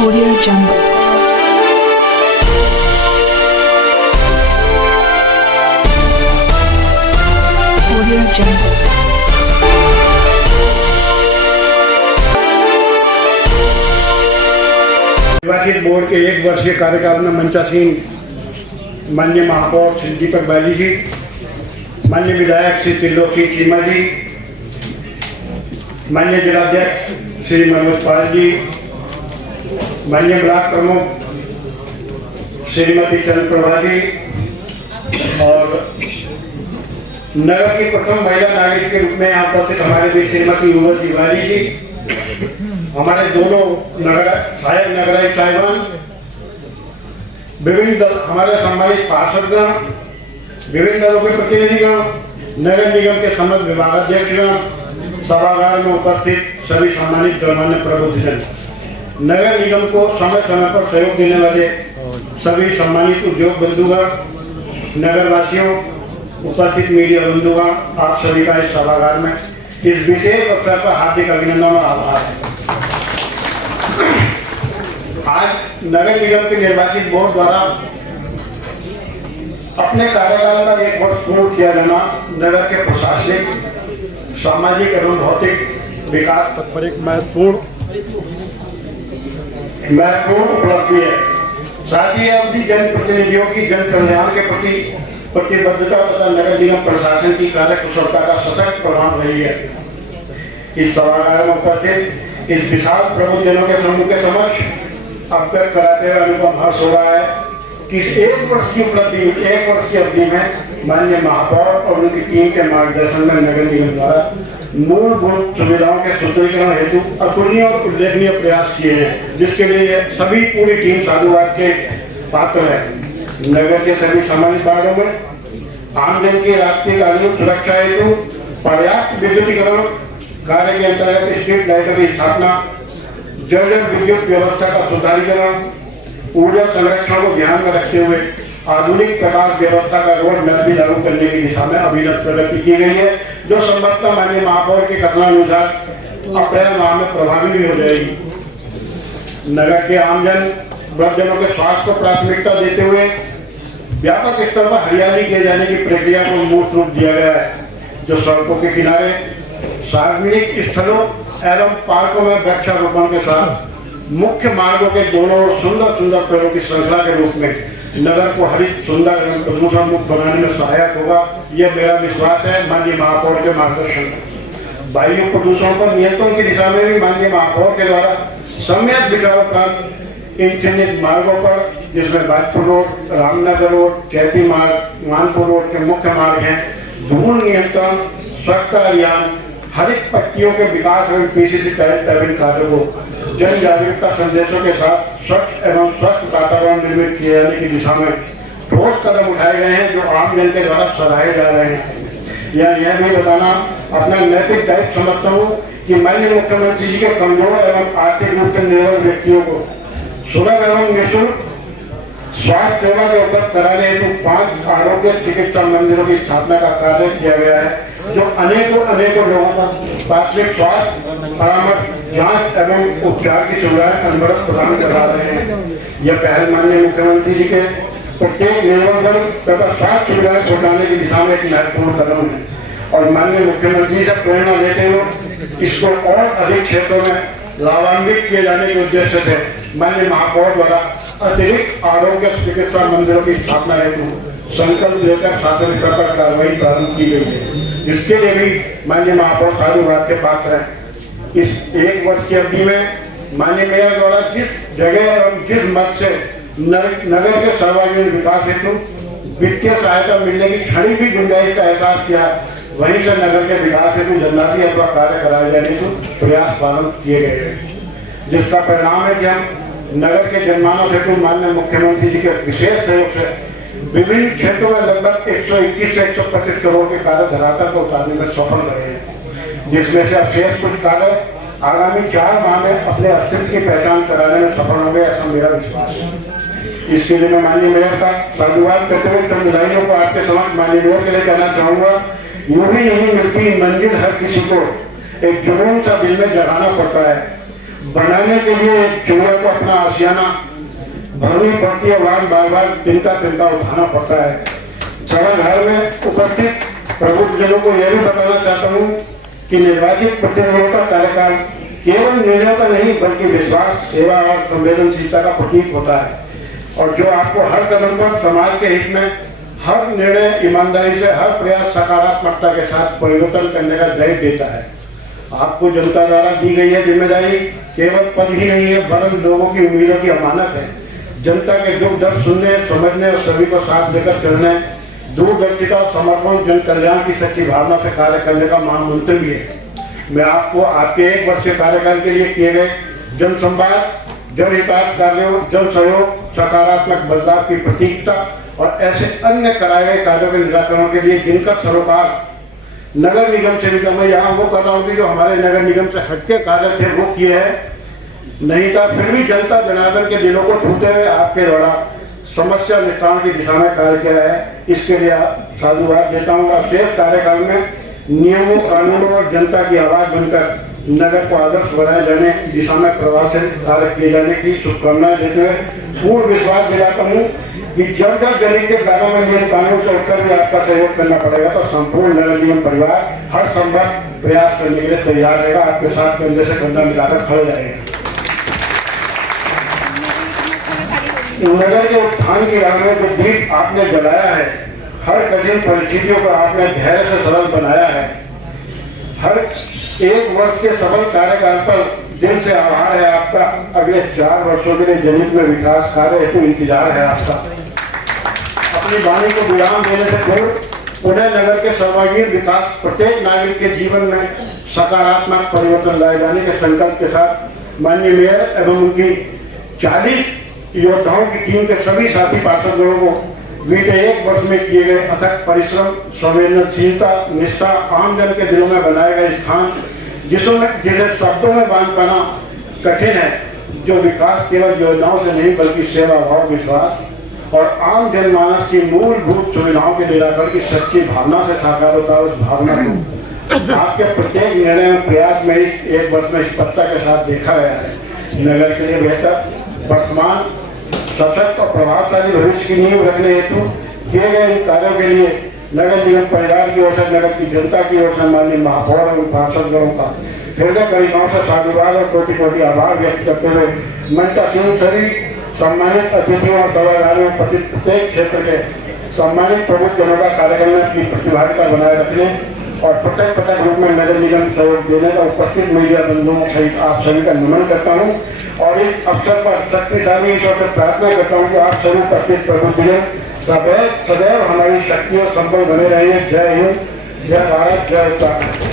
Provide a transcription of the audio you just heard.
Audio Jungle. Audio Jungle. निर्वाचित board के 1 वर्षीय कार्यकाल में मंचासीन माननीय महापौर श्री दीपक बाली जी, माननीय विधायक श्री त्रिलोकी चीमा जी, माननीय जिलाध्यक्ष श्री मनोज पाल जी, माननीय ब्लॉक प्रमुख श्रीमती चंद्रप्रभा जी और नगर की प्रथम महिला नागरिक के रूप में यहाँ उपस्थित हमारे बीच श्रीमती उर्वशी वाली जी, हमारे दोनों सहायक नगरायुक्त साहिबान, विभिन्न दल, हमारे सम्मानित पार्षदगण, विभिन्न दलों के प्रतिनिधिगण, नगर निगम के समस्त विभागाध्यक्षगण, सभागार में उपस्थित सभी सम्मानित गणमान्य प्रबुद्धजन, नगर निगम को समय समय पर सहयोग देने वाले सभी सम्मानित उद्योग बंधुगण, नगरवासियों, उपस्थित मीडिया बंधुगण, आप सभी का इस सभागार में इस विशेष अवसर पर हार्दिक अभिनंदन और आभार है। आज नगर निगम के निर्वाचित बोर्ड द्वारा अपने कार्यकाल का 1 वर्ष पूर्ण किया जाना नगर के प्रशासनिक, सामाजिक एवं भौतिक विकास पर एक महत्वपूर्ण उपलब्धि है। साथ ही अवधि जनप्रतिनिधियों की जन कल्याण के प्रति प्रतिबद्धता तथा नगर निगम प्रशासन की कार्य कुशलता का सशक्त प्रमाण रही है। इस सभागार में उपस्थित इस विशाल प्रबुद्धजनों के समूह के समक्ष अवगत कराते हुए अनुपम हर्ष हो रहा है कि इस 1 वर्ष की उपलब्धि, 1 वर्ष की अवधि में माननीय महापौर और उनकी टीम के मार्गदर्शन में नगर निगम द्वारा मूलभूत सुविधाओं के सुदृढ़ीकरण हेतु अतुलनीय और उल्लेखनीय प्रयास किए हैं, जिसके लिए सभी पूरी टीम साधुवाद के पात्र है। नगर के सभी सामान्य वार्डों में आमजन की रात्रिकालीन सुरक्षा हेतु पर्याप्त विद्युतीकरण कार्य के अंतर्गत स्ट्रीट लाइटों की स्थापना, जर्जर विद्युत व्यवस्था का सुधारीकरण, ऊर्जा संरक्षण को ध्यान में रखते हुए आधुनिक प्रकाश व्यवस्था का रोड मैप भी लागू करने की दिशा में अभिनव प्रगति की गई है, जो संभवतः माननीय महापौर के कथनानुसार अप्रैल माह में प्रभावी भी हो जाएगी। नगर के आमजन वृद्धजनों के स्वास्थ्य को प्राथमिकता देते हुए व्यापक स्तर पर हरियाली किए जाने की प्रक्रिया को मूर्त रूप दिया गया है, जो सड़कों के किनारे, सार्वजनिक स्थलों एवं पार्कों में वृक्षारोपण के साथ मुख्य मार्गों के दोनों ओर सुंदर सुंदर पेड़ों की श्रृंखला के रूप में नगर को हरित, सुंदर एवं प्रदूषण मुक्त बनाने में सहायक होगा, यह मेरा विश्वास है। माननीय महापौर के मार्गदर्शन में वायु प्रदूषण पर नियंत्रण की दिशा में भी माननीय महापौर के द्वारा सम्यक विचारोपरांत इन चिन्हित मार्गों पर, जिसमें बाजपुर रोड, रामनगर रोड, चैती मार्ग, मानपुर रोड के मुख्य मार्ग हैं, धूल नियंत्रण, स्वच्छता अभियान, हरित पट्टियों के विकास एवं पीसीसी तहत तैयारी कार्यों को जन जागरूकता संदेशों के साथ स्वच्छ एवं स्वस्थ वातावरण निर्मित किए जाने की दिशा में ठोस कदम उठाए गए हैं, जो आम जन के द्वारा सराहे जा रहे हैं। यह भी बताना अपना नैतिक दायित्व समझता हूँ कि माननीय मुख्यमंत्री जी के कमजोर एवं आर्थिक रूप से निर्भर व्यक्तियों को सुलभ एवं निःशुल्क स्वास्थ्य सेवा के उपलब्ध कराने हेतु 5 आरोग्य चिकित्सा मंदिरों की स्थापना का कार्य किया गया है, जो अनेकों लोगों को प्राथमिक स्वास्थ्य परामर्श, जांच एवं उपचार की सुविधाएं अनवरत प्रदान करा रहे हैं। यह पहल माननीय मुख्यमंत्री जी के प्रत्येक निर्भर तथा स्वास्थ्य सुविधाएं पहुँचाने की दिशा में एक महत्वपूर्ण कदम है और माननीय मुख्यमंत्री से प्रेरणा लेते हुए इसको और अधिक क्षेत्रों में लाभान्वित किए जाने के उद्देश्य से माननीय महापौर द्वारा अतिरिक्त आरोग्य चिकित्सा मंदिरों की स्थापना हेतु संकल्प लेकर शासन स्तर पर कार्रवाई प्रारंभ की गई है। इसके लिए भी माननीय महापौर साधुवाद के पात्र हैं। इस 1 वर्ष की अवधि में माननीय मेयर द्वारा जिस जगह एवं जिस मत से नगर के सर्वांगीण विकास हेतु वित्तीय सहायता मिलने की क्षणिक भी गुंजाइश का एहसास किया, वहीं से नगर के विकास हेतु धनराशि अथवा कार्य कराए जाने को प्रयास प्रारंभ किए गए हैं, जिसका परिणाम है कि हम नगर के जनमानस हेतु माननीय मुख्यमंत्री जी के विशेष सहयोग से विभिन्न क्षेत्रों में लगभग 121 से 125 करोड़ के कार्य धरातल को उतारने में सफल रहे हैं, जिसमें से अब शेष कुछ कार्य आगामी 4 माह में अपने अस्तित्व की पहचान कराने में सफल होंगे, ऐसा मेरा विश्वास है। इसके लिए मैं माननीय मेयर का साधुवाद करते हुए चंद लाइनों को आपके समक्ष माननीय मेयर के लिए कहना चाहूँगा। यूं ही नहीं मिलती मंजिल हर किसी को, एक जुनून सा दिल में जगाना पड़ता है। बनाने के लिए चूल्हे को अपना आशियाना भरनी पड़ती है, बार बार तिनका उठाना पड़ता है। सभा घर में उपस्थित प्रबुद्धजनों को यह भी बताना चाहता हूँ कि निर्वाचित प्रतिनिधियों का कार्यकाल केवल निर्णयों का नहीं बल्कि विश्वास, सेवा और संवेदनशीलता का प्रतीक होता है, और जो आपको हर कदम पर समाज के हित में हर निर्णय ईमानदारी से, हर प्रयास सकारात्मकता के साथ परिवर्तन करने का धैर्य देता है। आपको जनता द्वारा दी गई है जिम्मेदारी केवल पद ही नहीं है, वरन लोगों की उम्मीदों की अमानत है। जनता के दुख दर्द सुनने, समझने और सभी को साथ लेकर चलने, दूरदर्शिता, समर्पण, जन कल्याण की सच्ची भावना से कार्य करने का महामंत्र भी है। मैं आपको आपके 1 वर्ष के कार्यकाल के लिए किए गए जन संवाद, जन हितार्थ कार्यों, जन सहयोग, सकारात्मक बदलाव की प्रतीकता और ऐसे अन्य कराए गए कार्यों के निराकरण के लिए जिनका सरोकार नगर निगम से भी, मैं यहाँ वो कर रहा हूँ कि जो हमारे नगर निगम से हटके कार्य थे वो किए हैं, नहीं था फिर भी जनता जनार्दन के दिलों को छूते हुए आपके द्वारा समस्या निस्तारण की दिशा में कार्य किया है। इसके लिए साधुवाद देता हूँ। और शेष कार्यकाल में नियमों, कानूनों और जनता की आवाज बनकर नगर को आदर्श बनाए जाने की दिशा में प्रभावशील कार्य किए जाने की शुभकामनाएं देते हुए पूर्ण विश्वास दिलाता हूँ कि जब गरीब के गाँव में नियम कानून से उठकर भी आपका सहयोग करना पड़ेगा तो संपूर्ण नगर निगम परिवार हर संभव प्रयास करने के लिए तैयार रहेगा, आपके साथ कंधे से कंधा मिलाकर खड़े रहेगा। नगर के उत्थान की राह में जो दीप आपने जलाया है, हर कठिन परिस्थितियों को आपने धैर्य से सरल बनाया है, हर 1 वर्ष के सफल कार्यकाल पर दिल से आभार है आपका। अगले 4 वर्षों के लिए जनहित में विकास कार्य हेतु इंतजार है आपका। अपनी वाणी को विराम देने से पूर्व पुणे नगर के सर्वांगीण विकास, प्रत्येक नागरिक के जीवन में सकारात्मक परिवर्तन लाए जाने के संकल्प के साथ माननीय मेयर एवं उनकी 40 योद्धाओं की टीम के सभी साथी पार्षदों को बीते 1 वर्ष में किए गए अथक परिश्रम, संवेदनशीलता, निष्ठा, आम जन के दिलों में बनाए गए स्थान, जिसे शब्दों में बांध पाना कठिन है, जो विकास केवल योजनाओं से नहीं बल्कि सेवा भाव, विश्वास और आम जनमानस की मूलभूत सुविधाओं के निराकरण की सच्ची भावना से साकार होता है। उस भावना को आपके प्रत्येक निर्णय में प्रयास में इस 1 वर्ष में स्पष्टता के साथ देखा गया है। नगर के लिए बेहतर वर्तमान, सशक्त और प्रभावशाली भविष्य की नींव रखने हेतु किए गए इन कार्यों के लिए नगर निगम परिवार की ओर से, नगर की जनता की ओर से माननीय महापौर एवं पार्षदगणों का हृदय कविताओं से साधुवाद और कोटि कोटि आभार व्यक्त करते हुए मंचासीन सभी सम्मानित अतिथियों और सभागारों, प्रत्येक क्षेत्र के सम्मानित प्रमुखजनों का कार्यक्रम में अपनी प्रतिभागिता बनाए रखने और प्रत्येक रूप में नगर निगम सहयोग देने का उपस्थित मीडिया बंधुओं सहित आप सभी का नमन करता हूँ। और इस अवसर पर शक्तिशाली ईश्वर से प्रार्थना करता हूँ कि आप सभी उपस्थित प्रबुद्धजन सदैव हमारी शक्ति और संबल बने रहिए। जय हिंद, जय भारत, जय उत्तराखंड।